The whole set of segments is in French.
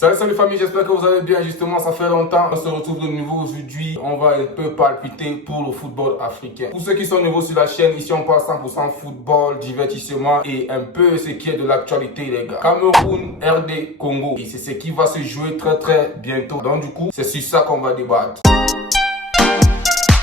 Salut famille, j'espère que vous allez bien. Justement, ça fait longtemps. On se retrouve de nouveau aujourd'hui. On va un peu palpiter pour le football africain. Pour ceux qui sont nouveaux sur la chaîne, ici on parle 100% football, divertissement et un peu ce qui est de l'actualité les gars. Cameroun, RD, Congo. Et c'est ce qui va se jouer très bientôt. Donc du coup, c'est sur ça qu'on va débattre.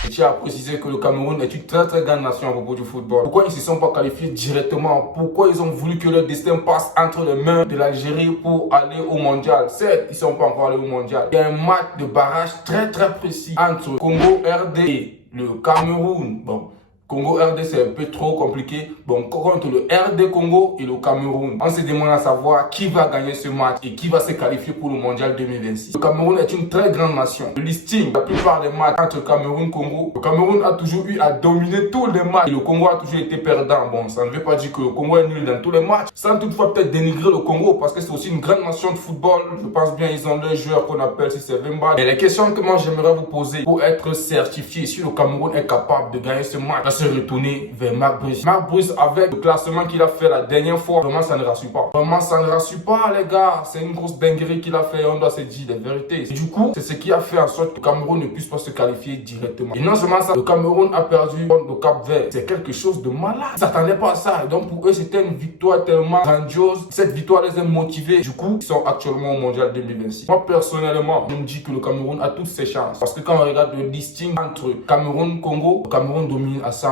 Je tiens à préciser que le Cameroun est une très grande nation à propos du football. Pourquoi ils ne se sont pas qualifiés directement? Pourquoi ils ont voulu que leur destin passe entre les mains de l'Algérie pour aller au mondial? Certes, ils ne sont pas encore allés au mondial. Il y a un match de barrage très précis entre Congo, RD et le Cameroun. Bon, Congo RD c'est un peu trop compliqué. Bon, contre le RD Congo et le Cameroun, on se demande à savoir qui va gagner ce match et qui va se qualifier pour le mondial 2026. Le Cameroun est une très grande nation. Le listing, la plupart des matchs entre Cameroun et Congo, le Cameroun a toujours eu à dominer tous les matchs et le Congo a toujours été perdant. Bon, ça ne veut pas dire que le Congo est nul dans tous les matchs, sans toutefois peut-être dénigrer le Congo parce que c'est aussi une grande nation de football. Je pense bien ils ont leurs joueurs qu'on appelle si c'est Vemba. Et les questions que moi j'aimerais vous poser pour être certifié si le Cameroun est capable de gagner ce match, va se retourner vers Marc Bruce. Marc Bruce, avec le classement qu'il a fait la dernière fois, vraiment ça ne rassure pas. Vraiment ça ne rassure pas les gars. C'est une grosse dinguerie qu'il a fait, on doit se dire les vérités. Et du coup, c'est ce qui a fait en sorte que le Cameroun ne puisse pas se qualifier directement. Et non seulement ça, le Cameroun a perdu contre le Cap Vert. C'est quelque chose de malade. Ils ne s'attendaient pas à ça. Et donc pour eux, c'était une victoire tellement grandiose. Cette victoire les a motivés. Du coup, ils sont actuellement au mondial 2026. Moi personnellement, je me dis que le Cameroun a toutes ses chances. Parce que quand on regarde le listing entre Cameroun et Congo, le Cameroun domine à 100%.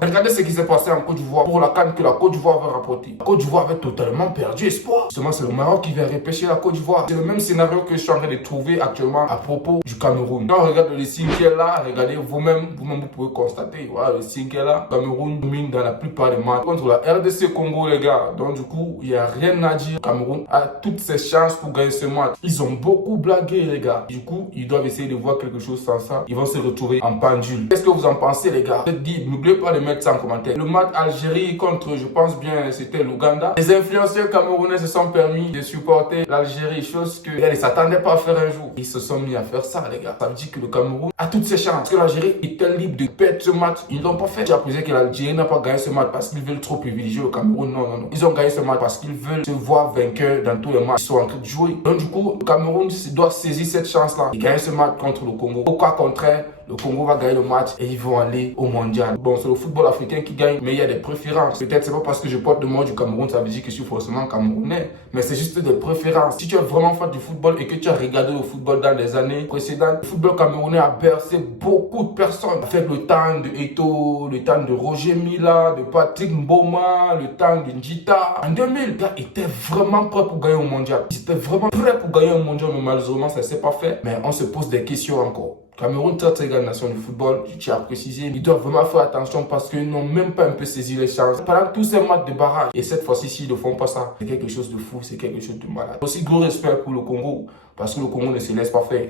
Regardez ce qui s'est passé en Côte d'Ivoire pour la CAN que la Côte d'Ivoire avait rapporté. La Côte d'Ivoire avait totalement perdu espoir. Justement, c'est le Maroc qui vient repêcher la Côte d'Ivoire. C'est le même scénario que je suis en train de trouver actuellement à propos du Cameroun. Quand on regarde le signe qui est là, regardez vous-même, vous pouvez constater. Voilà, le signe qui est là. Le Cameroun domine dans la plupart des matchs contre la RDC Congo, les gars. Donc, du coup, il n'y a rien à dire. Le Cameroun a toutes ses chances pour gagner ce match. Ils ont beaucoup blagué, les gars. Du coup, ils doivent essayer de voir quelque chose sans ça. Ils vont se retrouver en pendule. Qu'est-ce que vous en pensez, les gars? N'oubliez pas de mettre ça en commentaire. Le match Algérie contre, je pense bien, c'était l'Ouganda. Les influenceurs camerounais se sont permis de supporter l'Algérie, chose qu'ils ne s'attendaient pas à faire un jour. Ils se sont mis à faire ça, les gars. Ça veut dire que le Cameroun a toutes ses chances. Parce que l'Algérie était libre de perdre ce match. Ils ne l'ont pas fait. J'ai appris que l'Algérie n'a pas gagné ce match parce qu'ils veulent trop privilégier le Cameroun. Non. Ils ont gagné ce match parce qu'ils veulent se voir vainqueurs dans tous les matchs. Ils sont en train de jouer. Donc, du coup, le Cameroun doit saisir cette chance-là. Ils gagnent ce match contre le Congo. Au cas contraire, le Congo va gagner le match et ils vont aller au mondial. Bon, c'est le football africain qui gagne, mais il y a des préférences. Peut-être c'est pas parce que je porte le mot du Cameroun, ça veut dire que je suis forcément camerounais. Mais c'est juste des préférences. Si tu es vraiment fan du football et que tu as regardé le football dans les années précédentes, le football camerounais a bercé beaucoup de personnes. Avec le temps de Eto'o, le temps de Roger Mila, de Patrick Mboma, le temps de Njita. En 2000, les gars étaient vraiment prêts pour gagner au mondial. Ils étaient vraiment prêts pour gagner au mondial, mais malheureusement, ça ne s'est pas fait. Mais on se pose des questions encore. Cameroun, très grande nation du football, je tiens à préciser, ils doivent vraiment faire attention parce qu'ils n'ont même pas un peu saisi les chances. Pendant tous ces matchs de barrage, et cette fois-ci, s'ils ne font pas ça, c'est quelque chose de fou, c'est quelque chose de malade. Aussi, gros respect pour le Congo, parce que le Congo ne se laisse pas faire.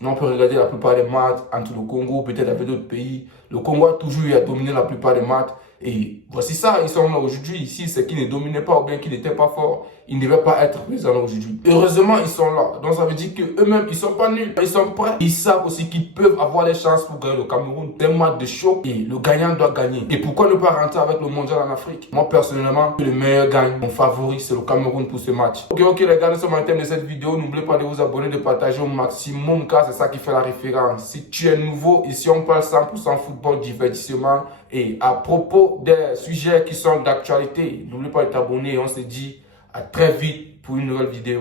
Nous, on peut regarder la plupart des matchs entre le Congo, peut-être avec d'autres pays. Le Congo a toujours eu à dominer la plupart des matchs. Et voici ça, ils sont là aujourd'hui. Ici, c'est qu'ils ne dominaient pas ou bien qu'ils n'étaient pas forts. Ils ne devaient pas être présents aujourd'hui. Heureusement, ils sont là. Donc, ça veut dire qu'eux-mêmes, ils ne sont pas nuls. Ils sont prêts. Ils savent aussi qu'ils peuvent avoir les chances pour gagner le Cameroun. C'est un match de choc et le gagnant doit gagner. Et pourquoi ne pas rentrer avec le mondial en Afrique? Moi, personnellement, le meilleur gagne. Mon favori, c'est le Cameroun pour ce match. Ok, les gars, nous sommes à terme de cette vidéo. N'oubliez pas de vous abonner, de partager au maximum, car c'est ça qui fait la référence. Si tu es nouveau, ici, on parle 100% football, divertissement. Et à propos des sujets qui sont d'actualité, n'oublie pas de t'abonner. On se dit à très vite pour une nouvelle vidéo.